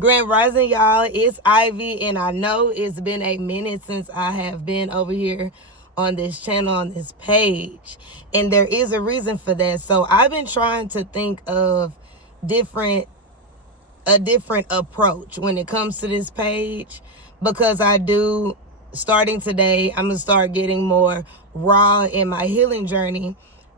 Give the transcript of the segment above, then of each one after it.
Grand Rising, y'all. It's Ivy, and I know it's been a minute since I have been over here on this channel, on this page. And there is a reason for that. So I've been trying to think of a different approach when it comes to this page, because starting today, I'm going to start getting more raw in my healing journey.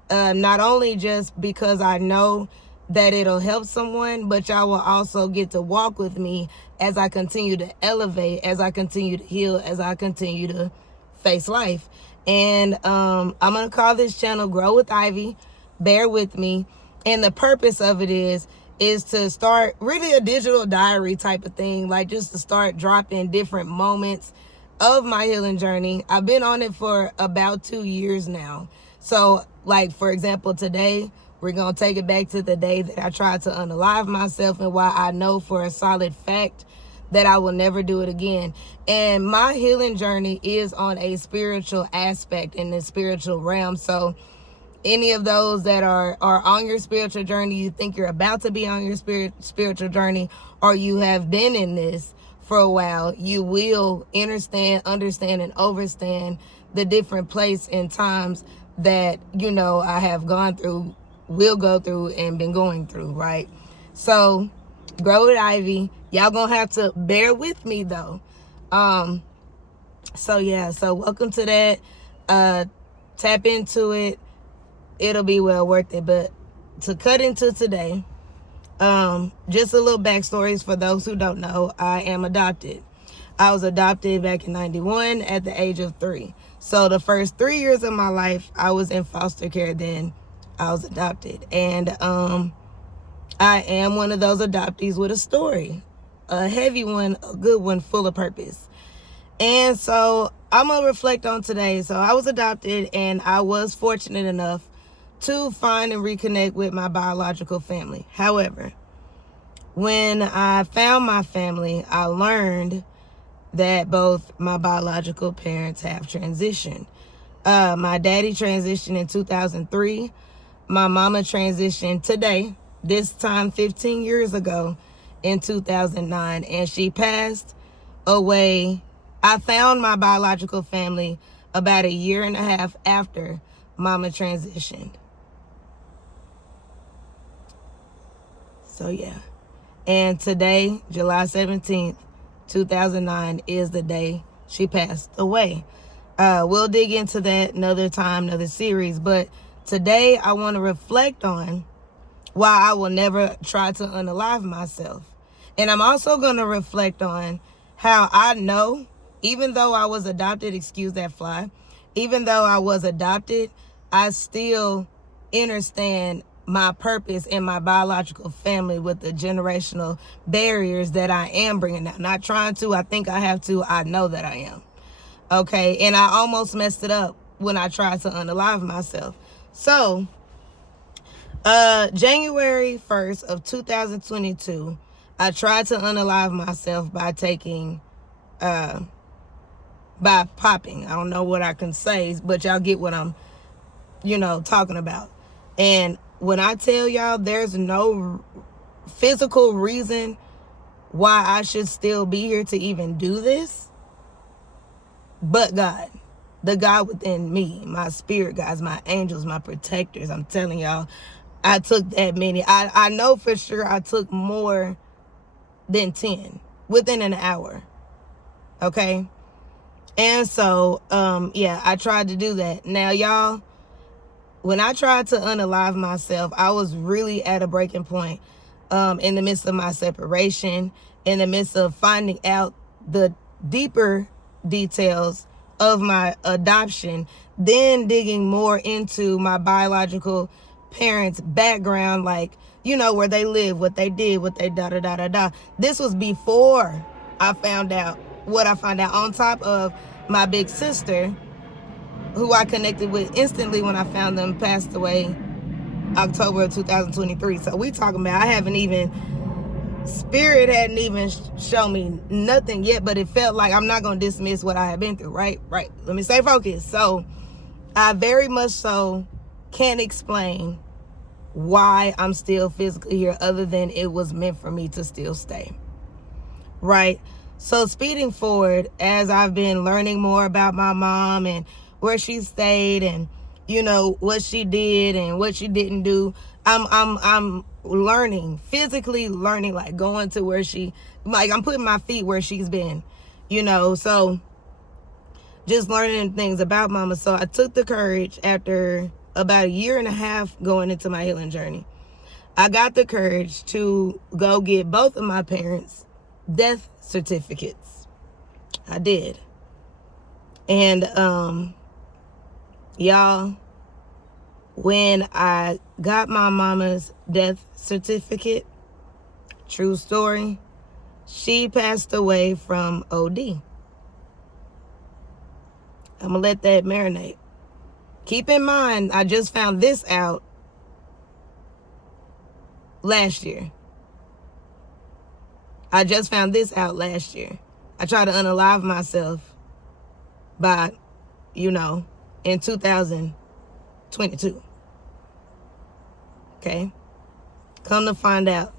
Not only just because I know that it'll help someone, but y'all will also get to walk with me as I continue to elevate, as I continue to heal, as I continue to face life. And I'm going to call this channel Grow with Ivy. Bear with me. And the purpose of it is to start really a digital diary type of thing, like just to start dropping different moments of my healing journey. I've been on it for about 2 years now. So, like, for example, today, we're going to take it back to the day that I tried to unalive myself, and why I know for a solid fact that I will never do it again. And my healing journey is on a spiritual aspect, in the spiritual realm. So any of those that are on your spiritual journey, you think you're about to be on your spiritual journey, or you have been in this for a while, you will understand, and overstand the different places and times that, I have gone through, will go through, and been going through, right? So, Grow with Ivy. Y'all gonna have to bear with me, though. So welcome to that. Tap into it. It'll be well worth it. But to cut into today, just a little backstories for those who don't know. I am adopted. I was adopted back in 91 at the age of 3. So the first 3 years of my life, I was in foster care. Then I was adopted. And I am one of those adoptees with a story. A heavy one, a good one, full of purpose. And so I'm going to reflect on today. So I was adopted, and I was fortunate enough to find and reconnect with my biological family. However, when I found my family, I learned that both my biological parents have transitioned. My daddy transitioned in 2003. My mama transitioned today, this time 15 years ago, in 2009. And she passed away. I found my biological family about 1.5 years after mama transitioned. So yeah. And today, July 17th, 2009, is the day she passed away. We'll dig into that another time, another series. But today, I want to reflect on why I will never try to unalive myself. And I'm also going to reflect on how I know, even though I was adopted, excuse that fly, even though I was adopted, I still understand my purpose in my biological family with the generational barriers that I am bringing down. Not trying to, I think I have to, I know that I am. Okay, and I almost messed it up when I tried to unalive myself. So, January 1st of 2022, I tried to unalive myself by popping. I don't know what I can say, but y'all get what I'm, talking about. And when I tell y'all there's no physical reason why I should still be here to even do this, but God, the God within me, my spirit guides, my angels, my protectors. I'm telling y'all, I took that many. I know for sure I took more than 10 within an hour. Okay? And so, I tried to do that. Now, y'all, when I tried to unalive myself, I was really at a breaking point in the midst of my separation, in the midst of finding out the deeper details of my adoption, then digging more into my biological parents' background, like, where they live, what they did, what they da-da-da-da-da. This was before I found out what I found out, on top of my big sister, who I connected with instantly when I found them, passed away October of 2023. So we talking about, spirit hadn't even shown me nothing yet, but it felt like, I'm not going to dismiss what I have been through, right? Let me stay focused. So I very much so can't explain why I'm still physically here, other than it was meant for me to still stay. right? So speeding forward, as I've been learning more about my mom and where she stayed and, you know, what she did and what she didn't do, I'm learning, physically learning, like going to where she, like I'm putting my feet where she's been, you know, so just learning things about mama. So I took the courage after about 1.5 years going into my healing journey. I got the courage to go get both of my parents' death certificates. I did. And y'all, when I got my mama's death certificate, true story, she passed away from OD. I'm gonna let that marinate. Keep in mind, I just found this out last year. I just found this out last year. I tried to unalive myself by, you know, in 2022. Okay? Come to find out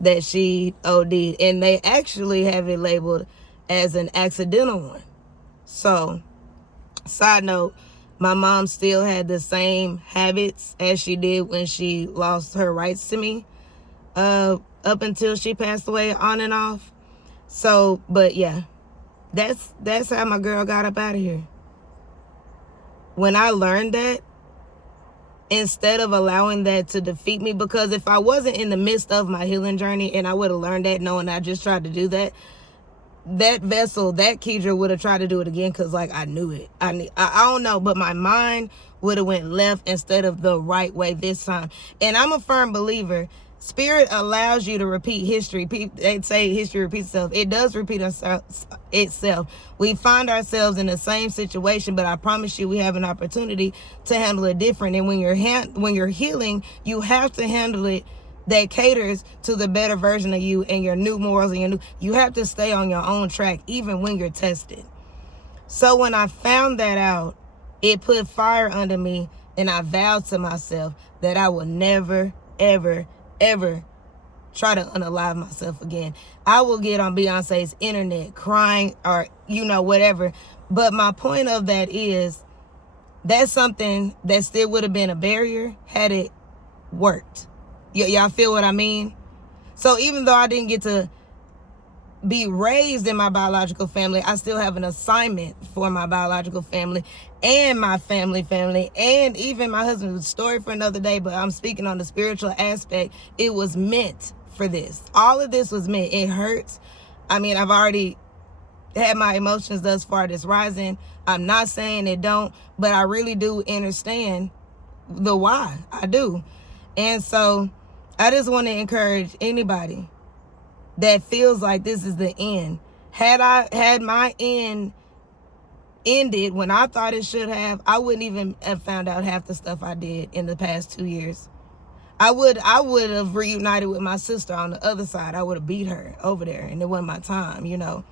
that she OD'd. And they actually have it labeled as an accidental one. So, side note, my mom still had the same habits as she did when she lost her rights to me. Up until she passed away, on and off. So, but yeah, that's how my girl got up out of here. When I learned that, instead of allowing that to defeat me, because if I wasn't in the midst of my healing journey and I would have learned that knowing I just tried to do that, that vessel, that Kedra would have tried to do it again, because like I knew it. I don't know, but my mind would have went left instead of the right way this time. And I'm a firm believer, Spirit allows you to repeat history. They say history repeats itself. It does repeat itself. We find ourselves in the same situation, but I promise you we have an opportunity to handle it different. And when you're healing, you have to handle it that caters to the better version of you and your new morals and you have to stay on your own track even when you're tested. So when I found that out, it put fire under me, and I vowed to myself that I will never, ever try to unalive myself again. I will get on Beyonce's internet crying or, you know, whatever. But my point of that is that's something that still would have been a barrier had it worked. Y'all feel what I mean? So even though I didn't get to be raised in my biological family, I still have an assignment for my biological family and my family, and even my husband's story for another day, but I'm speaking on the spiritual aspect. It was meant for this. All of this was meant. It hurts. I mean, I've already had my emotions thus far this rising. I'm not saying it don't, but I really do understand the why. I do. And so I just want to encourage anybody that feels like this is the end. Had my end ended when I thought it should have, I wouldn't even have found out half the stuff I did in the past 2 years. I would have reunited with my sister on the other side. I would have beat her over there, and it wasn't my time, you know.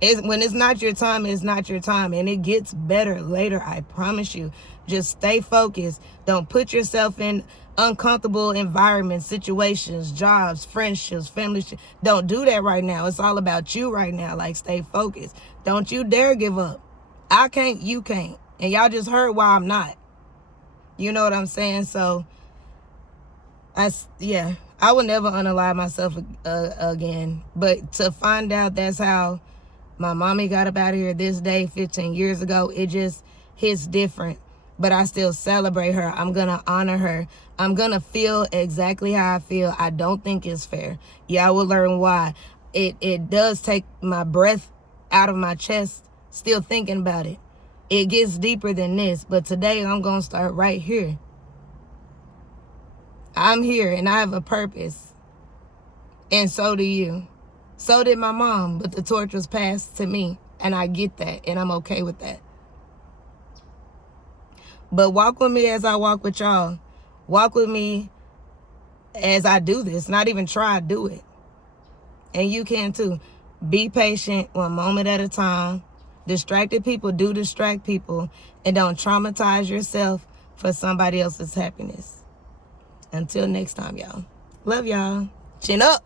When it's not your time, it's not your time, and it gets better later, I promise you. Just stay focused. Don't put yourself in uncomfortable environments, situations, jobs, friendships, family. Don't do that right now. It's all about you right now. Like, stay focused. Don't you dare give up. I can't, you can't. And y'all just heard why I'm not. You know what I'm saying? So, I will never unalive myself again. But to find out that's how my mommy got up out of here this day 15 years ago, it just hits different. But I still celebrate her. I'm going to honor her. I'm going to feel exactly how I feel. I don't think it's fair. Y'all will learn why. It does take my breath out of my chest still thinking about it. It gets deeper than this. But today I'm going to start right here. I'm here and I have a purpose. And so do you. So did my mom, but the torch was passed to me. And I get that, and I'm okay with that. But walk with me as I walk with y'all. Walk with me as I do this. Not even try, do it. And you can too. Be patient, one moment at a time. Distracted people do distract people. And don't traumatize yourself for somebody else's happiness. Until next time, y'all. Love y'all. Chin up.